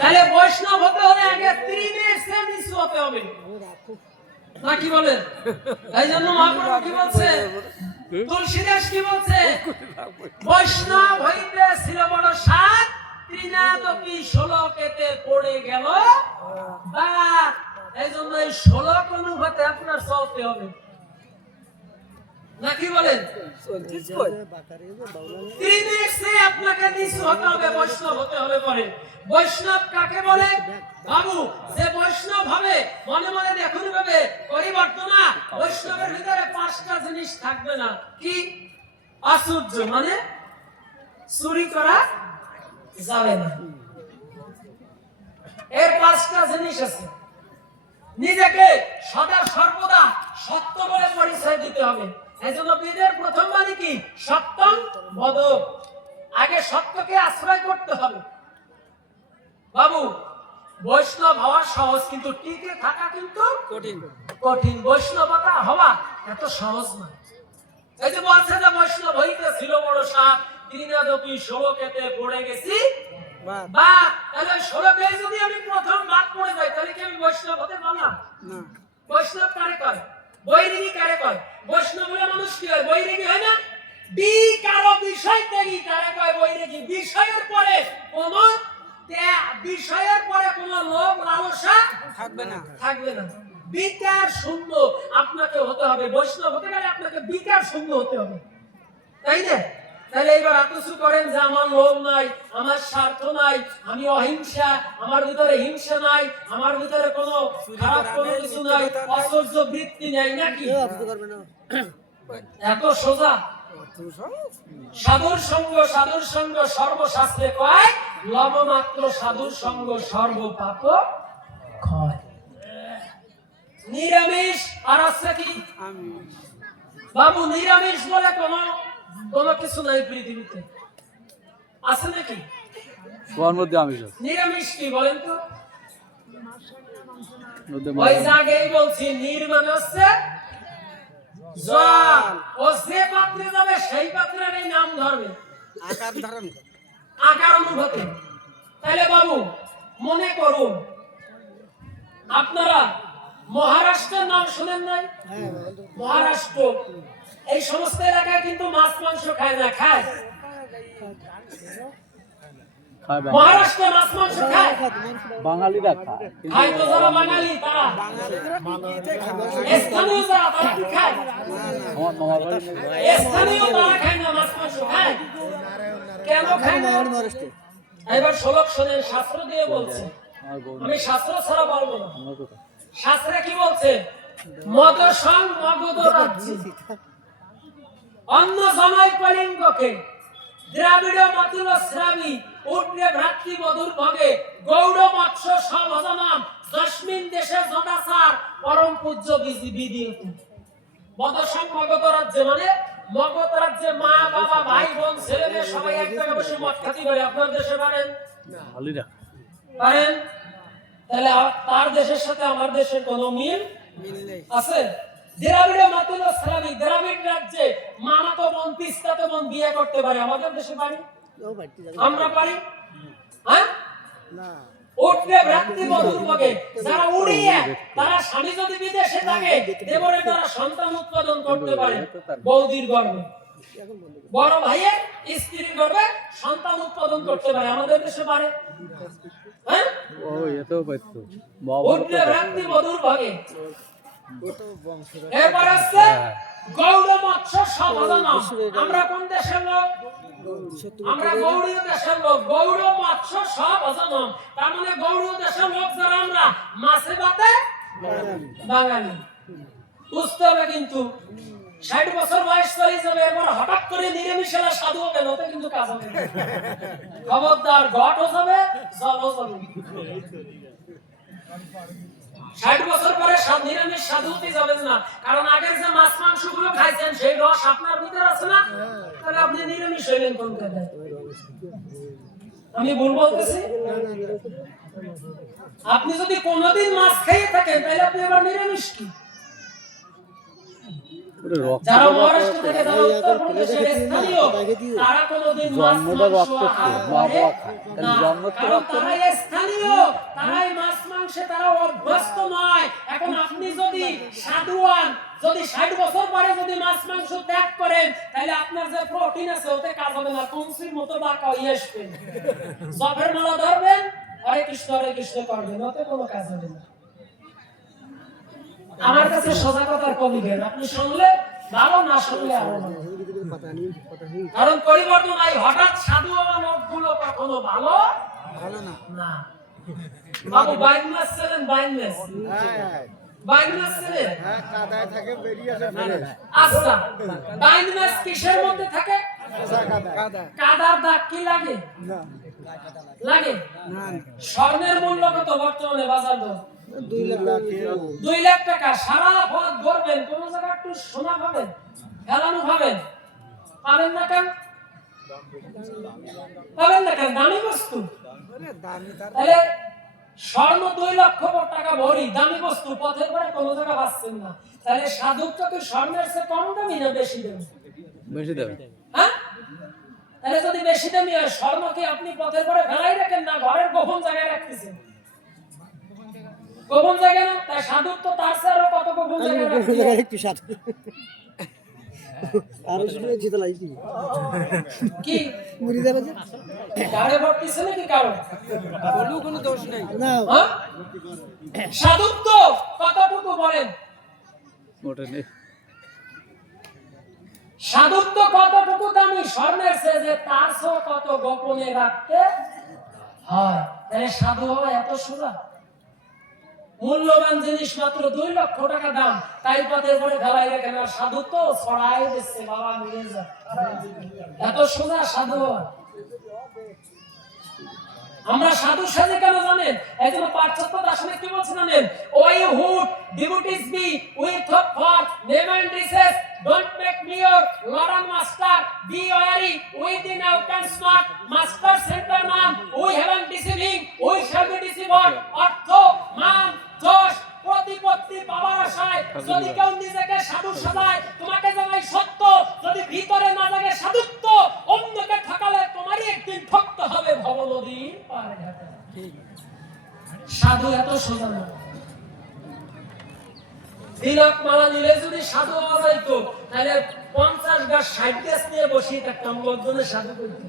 তাহলে বৈষ্ণব হতে হলে আগে ত্রিনের চেয়ে নিচু হতে হবে, না কি বলেন? এই জন্য মহাপ্রভু কি বলছে, তুলসীদাস কি বলছে, বৈষ্ণব হইতে ছিল বড় সাত, ত্রিনাদপি ষোলকেতে পড়ে গেল বাদ। এই জন্য এই 16 অনুভূতি আপনার চলতে হবে, না কি বলেন? আপনাকে নিচু হতে হবে, বৈষ্ণব হতে হবে। পরে বৈষ্ণব কাকে বলে বাবু? যে বৈষ্ণব হবে মনে মনে দেখুন ভাবে পরিবর্তন না, বৈষ্ণবের ভিতরে 5টা জিনিস থাকবে না। কি? আশুদ্ধ, মানে চুরি করা যাবে না। এর 5টা জিনিস আছে। নিজেকে সদা সর্বদা সত্য বলে পরিচয় দিতে হবে। এই জন্য বেদের প্রথম বাণী কি? সত্যং বদ। আগে সত্যকে আশ্রয় করতে হবে বাবু। বৈষ্ণব হওয়া সহজ, কিন্তু টিকে থাকা কিন্তু কঠিন। বৈষ্ণবতা হওয়া এত সহজ না। এই যে বলছে যে বৈষ্ণব হইতে ছিল বড় সাপ, ত্রিনাদপি ষোলকেতে পড়ে গেছি বা। তাহলে 16কে যদি আমি প্রথম বাদ পড়ে যাই, তাহলে কি আমি বৈষ্ণব হতে পারলাম না? বৈষ্ণব কারে কয়? বৈরাগী কারে কয়? বৈষ্ণব বলে মানুষ কি হয়? বৈরাগী হয় না? বিকারো বিষয় ত্যাগী কারে কয়? বৈরাগী। বিষয়ের পরে কোন লোভ লালসা থাকবে না। বিকার শূন্য আপনাকে হতে হবে। বৈষ্ণব হতে গেলে আপনাকে বিকার শূন্য হতে হবে, তাই না? তাহলে এবার আত্মসু করেন যে আমার লোভ নাই, আমার স্বার্থ নাই, আমি অহিংসা, আমার ভিতরে হিংসা নাই, আমার ভিতরে কোনো খারাপ কোনো কিছু নাই, অসহ্য বৃত্তি নাই, নাকি? এত সোজা? সাধুর সঙ্গ সর্বশাস্ত্রে কয়, লবমাত্র সাধুর সঙ্গ সর্ব পাপ ক্ষয়। নিরামিষ আর আছে কি বাবু? নিরামিষ বলে কোনো কিছু নাই পৃথিবীতে, আছে নাকি? নিরামিষ কি বলেন তো? ওই জায়গায় বলছি, নির্মাণ হচ্ছে জল। ও যে পাত্রে যাবে সেই পাত্রের এই নাম ধরবে, আকার অনুভূতি। তাহলে বাবু মনে করুন, আপনারা মহারাষ্ট্রের নাম শুনেন নাই? মহারাষ্ট্র, এই সমস্ত এলাকায় কিন্তু মাছ মাংস খায় না, খায়? মহারাষ্ট্রে মাছ মাংস খায় বাঙালিরা খায়, খায় তো যারা বাঙালি তারা। স্থানীয় যারা তারা কি খায়? স্থানীয় তারা খায় না, মাছ মাংস খায়। কেন খায় না? এবার শ্লোক শোনেন, শাস্ত্র দিয়ে বলছে। আমি শাস্ত্র ছাড়া বলবো না। শাস্ত্রে কি বলছে? মদসং মগধ রাজ্যে অন্ন জমাই কলিঙ্গকে, দ্রাবিড় মতুল শ্রাবী উঠলে ভ্রাতৃ মধুর ভগে, গৌড় মৎস্য সভজনাম জস্মিন দেশে যদাচার পরম পূজ্য বিধিয়তি। মদসং মগধ রাজ্যে মানে মগধ রাজ্যে মা বাবা ভাই বোন ছেলে মেয়ে সবাই এক জায়গায় বসে মদ খাতি করে। আপনার দেশে পারেন? পারেন? তাহলে তার দেশের সাথে আমার দেশের কোনো মিল আছে? দ্রাবিড় মতুল শ্রাবী, দ্রাবিড় রাজ্যে মামাতো বোন পিস্তাতো বোন বিয়ে করতে পারে। আমাদের দেশে পারি? আমরা পারি? হ্যাঁ না। উঠলে ভ্রাতৃ মধুর ভগে, যারা উড়িয়ে তারা স্বামী যদি বিদেশে থাকে, দেবরের দ্বারা সন্তান উৎপাদন করতে পারে বৌদির গর্ভে। বড় ভাইয়ের স্ত্রীর গর্ভে সন্তান উৎপাদন করতে পারে। আমাদের দেশে পারে? হ্যাঁ, উঠলে ভ্রাতৃ মধুর ভগে। এরপর আসছে গৌড় মৎস্য সভজনাম। আমরা কোন দেশের লোক? আমরা গৌড়ীয় দেশের লোক। গৌড় মৎস্য সভজনাম তার মানে গৌড়ীয় দেশের লোক যারা আমরা, মাছে ভাতে বাঙালি। বুঝতে হবে কিন্তু 60 বছর বয়স চলে যাবে, এরপর হঠাৎ করে নিরামিষেরা সাধু হবে, ওতে কিন্তু কাজ হবে না। খবরদার, ঘটও যাবে, জলও যাবে। 60 বছর পরে নিরামিষ সাধু হতে যাবেন না, কারণ আগের যে মাছ মাংস গুলো খাইছেন সেই রস আপনার ভিতরে আছে না, তাহলে আপনি নিরামিষ হইলেন কোন কাজে? আমি ভুল বলতেছি? আপনি যদি কোনদিন মাছ খেয়ে থাকেন তাহলে আপনি আবার নিরামিষ কি? যারা মহারাষ্ট্র থেকে যারা উত্তরপ্রদেশের স্থানীয় তারা কোনোদিন মাছ জন্মটা মাংস রক্ত আহার মা করে বাবা খায় তাহলে না। জন্ম তো কারণ রক্ত তারা স্থানীয়, তারাই মাছ মাংসে তারা অভ্যস্ত নয়। এখন আপনি যদি সাধুয়ান, যদি 60 বছর পরে যদি মাছ মাংস ত্যাগ করেন, তাহলে আপনার যে প্রোটিন আছে ওতে কাজ হবে না, কংসির মতো বাঁকা হয়ে আসবেন। জপের মালা ধরবেন, হরে কৃষ্ণ করবেন, ওতে কোনো কাজ হবে না। আমার কাছে সোজা কথার কবি জ্ঞান, আপনি শুনলে ভালো, না শুনলে আরো ভালো। কারণ পরিবর্তন নাই, হঠাৎ সাধু হওয়া লোকগুলো কখনো ভালো না। বাবু বাইক মাছ ছিলেন, বাইক মাছ ছিলেন। আচ্ছা, বাইক মাছ কিসের মধ্যে থাকে? কাদার দাগ কি লাগে? লাগে। স্বর্ণের মূল্য কত বর্তমানে বাজার দর? 2 লাখ টাকা। সারা পথ ঘুরবেন, কোন জায়গায় একটু সোনা পাবেন, ফেলানো পাবেন? পাবেন না কেন? পাবেন না কেন? দামি বস্তু। তাহলে স্বর্ণ 2 লক্ষ টাকা ভরি, দামি বস্তু, পথের পরে কোন জায়গায় পাচ্ছেন না। তাহলে সাধুত্ব কি স্বর্ণের চেয়ে কম দামি না বেশি দামি? বেশি দাম। হ্যাঁ, তাহলে যদি বেশি দামি হয়, স্বর্ণ কি আপনি পথের পরে ফেলাই রাখেন না ঘরের গোপন জায়গায় রাখতেছেন? গোপন জায়গা না, তাই সাধুত্ব তার চেয়ে আরো কত গোপন জায়গায় রাখতেন। কি মুড়ি দেবে যে গাড়ে ভর্তিছে নাকি কারো? কোনো দোষ নেই না। সাধুত্ব কতটুকু বলেন? ওটা নেই। সাধুত্ব কতটুকু দামি স্বর্ণের চেয়ে, যে তার চেয়ে কত গোপনে রাখতে হয়। তাহলে সাধু হওয়া এত সোজা? মূল্যবান জিনিস মাত্র 2 লক্ষ টাকা দাম, তাই পথের পরে ফেলাই রেখে না, সাধুত্ব ছড়াই দিচ্ছে, বাবা নিয়ে যা। এত সোজা সাধু হওয়া? আমরা সাধু সাজে কেন জানেন? এই জন্য পাশ্চাত্য দার্শনিক কি বলছে জানেন? ওই hood devotees be with for name and diseases, don't make me your lord and master, be wary within ow can smart master center মান, we haven deceiving, we shall be deceiver. অর্থ, মান, যশ, প্রতিপত্তি পাওয়ার আশায় যদি কেউ নিজেকে সাধু সাজায়, তোমাকে জানাই সত্য, যদি ভিতরে না জাগে সাধুত্ব, অন্যকে ঠকালে তোমারই একদিন ঠকতে হবে ভব নদীর পারে ঘাটে। সাধু এত সোজা না। তিলক মালা নিলে যদি সাধু হওয়া যাইতো, তাহলে 50 গাছ 60 গাছ নিয়ে বসিয়ে থাকতাম, লোকজনের সাধু করতে।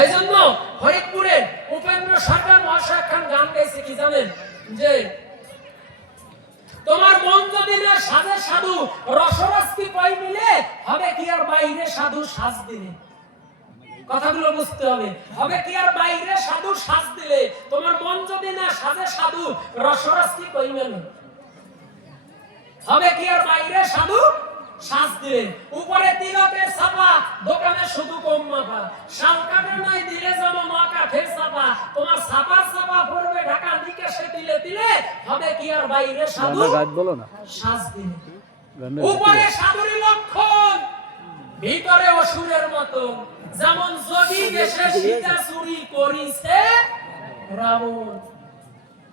এই জন্য ফরিদপুরের উপেন্দ্র সরকার মহাশয় খান গান গাইছে, কি জানেন? যে তোমার মন যদি না সাজে সাধু, রসরস কি পাই মিলে, হবে কি আর বাইরে সাধু সাজ দিলে? কথাগুলো বুঝতে হবে। হবে কি আর বাইরে সাধু সাজ দিলে, তোমার মন যদি না সাজে সাধু, রসরস কি কই মেলে? হবে কি আর বাইরে সাধু সাজ দিলে? উপরে তিলকের ছাপা, দোকানে শুধু কম মাপা, শাল কাঠের নাই দিলে যেন মা কাঠের ছাপা, তোমার ছাপার ছাপা পড়বে ঢাকা নিকেশে দিলে দিলে, হবে কি আর বাইরে সাধু সাজ দিলে? উপরে সাধুরই লক্ষণ, ভিতরে অসুরের মতো, যেমন যোগী বেশে সীতা চুরি করিছে রাবণ।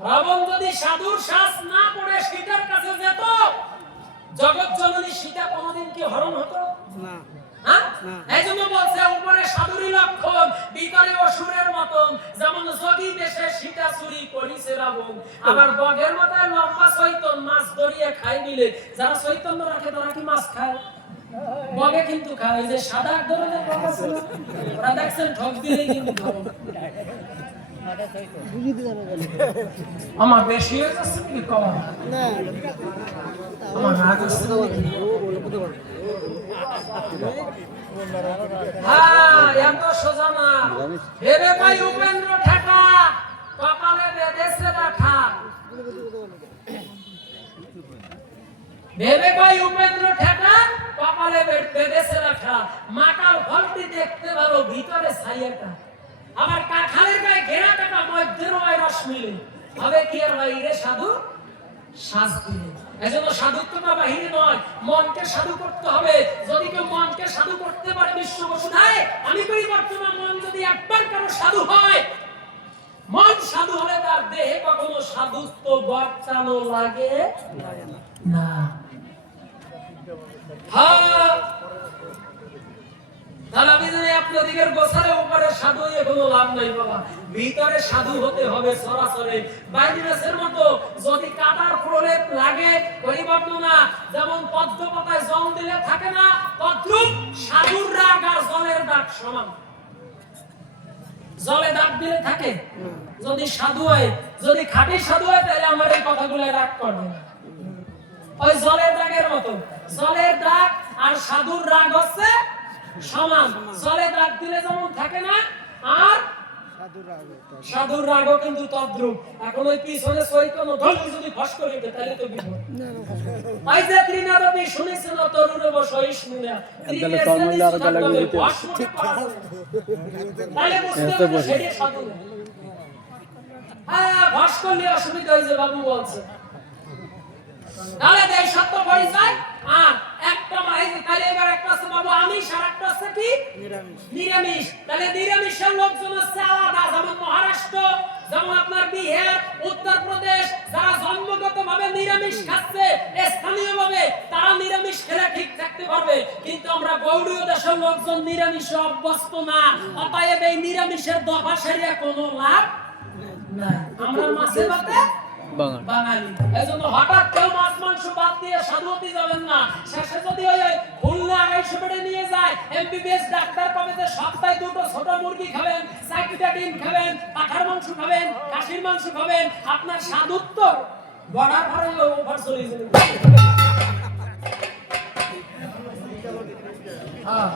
রাবণ যদি সাধুর সাজ না পড়ে সীতার কাছে যেত, জগৎ জননী সীতা কোনদিন কি হরণ হতো না? এই জন্য বলছে উপরে সাধুরই লক্ষণ, ভিতরে অসুরের মতন, যেমন যোগী বেশে সীতা চুরি করিছে রাবণ। আবার বগের মাথায় লম্বা চৈতন্য, মাছ ধরিয়ে খাই নিলে, যারা চৈতন্য রাখে তারা কি মাছ খায়? বগে কিন্তু খায়। যে সাদা এক ধরনের বগ আছে না, ওরা দেখছেন ঠক দিলেই কিন্তু ধরে। আমার বেশি হয়ে যাচ্ছে কি কম? আমার রাগ আছে। হ্যাঁ, এত সোজা না। ভেবে পাই উপেন্দ্র ঠাটা, কপালে বেঁধেছে রাঠা। ভেবে পাই উপেন্দ্র ঠাটা, কপালে বেঁধেছে রাঠা। মাকাল ফলটি দেখতে ভালো, ভিতরে ছাইয়াটা। আবার কাঁঠালের গায়ে ঘেরা কাটা, মধ্যে রয় রস মিলে, হবে কি আর বাইরে সাধু সাজ দিলে? এজন্য সাধুত্বটা বাহিরে নয়, মনকে সাধু করতে হবে। যদি কেউ মনকে সাধু করতে পারে, বিশ্ব বসুধায় আমি করি বর্তমান মন যদি একবার কারো সাধু হয়, মন সাধু হলে তার দেহে কখনো সাধুত্ব বর্তানো লাগে না। আপনাদের গোছারে উপরে সাধু হয়ে কোনো লাভ নাই বাবা, ভিতরে সাধু হতে হবে সরাসরি। বাইরের মতো যদি কাদার প্রলেপ লাগে পরিবর্তন না, যেমন পদ্ম পাতায় জল দিলে থাকে না, তদ্রূপ সাধুর রাগ আর জলের দাগ সমান। জলে দাগ দিলে থাকে, যদি সাধু হয়, যদি খাঁটি সাধু হয়, তাহলে আমার এই কথাগুলো রাগ করবে না। ওই জলের দাগের মতো, জলের দাগ আর সাধুর রাগ হচ্ছে সমান। জলে দাগ দিলে যেমন থাকে না, আর সাধুর রাগও কিন্তু তদ্রূপ। এখন ওই পিছনে চৈতন্য ঢোল যদি ফস করে দিতে, তাহলে তো বিপদ। তাই যে ত্রিনাদবি শুনেছিল তরুণে বসই শুনে, তাহলে ফর্মুলা আর গলা গলিতে তাহলে বুঝতে হবে সেটা সাধু না। হ্যাঁ, ফস করলে অসুবিধা হয়েছে বাবু বলছে। তাহলে দেয় সত্য পরিচয় আর একটা মাইজে, তাহলে এবার একটা আছে বাবু আমিষ আর একটা আছে কি নিরামিষ। তাহলে নিরামিষের লোকজন আছে আলাদা, যেমন মহারাষ্ট্র, যেমন আপনার বিহার, উত্তরপ্রদেশ, যারা জন্মগতভাবে নিরামিষ খাচ্ছে স্থানীয়ভাবে, তারা নিরামিষ খেলে ঠিক থাকতে পারবে। কিন্তু আমরা গৌড়ীয় দেশের লোকজন নিরামিষে অভ্যস্ত না, অতএব এই নিরামিষের দফা সারিয়া কোনো লাভ নাই। আমরা মাছে ভাতে বাঙালি, এজন্য হঠাৎ কেউ মাছ মাংস বাদ দিয়ে সাধু হতে যাবেন না। শেষে যদি ওই খুলনা 250 বেডে নিয়ে যায়, এমবিবিএস ডাক্তার পাবে যে সপ্তাহে 2টো ছোট মুরগি খাবেন, 4টা ডিম খাবেন, পাঠার মাংস খাবেন, খাসির মাংস খাবেন, আপনার সাধুত্ব বড়া ভরে ওভার চলে যাবে। হ্যাঁ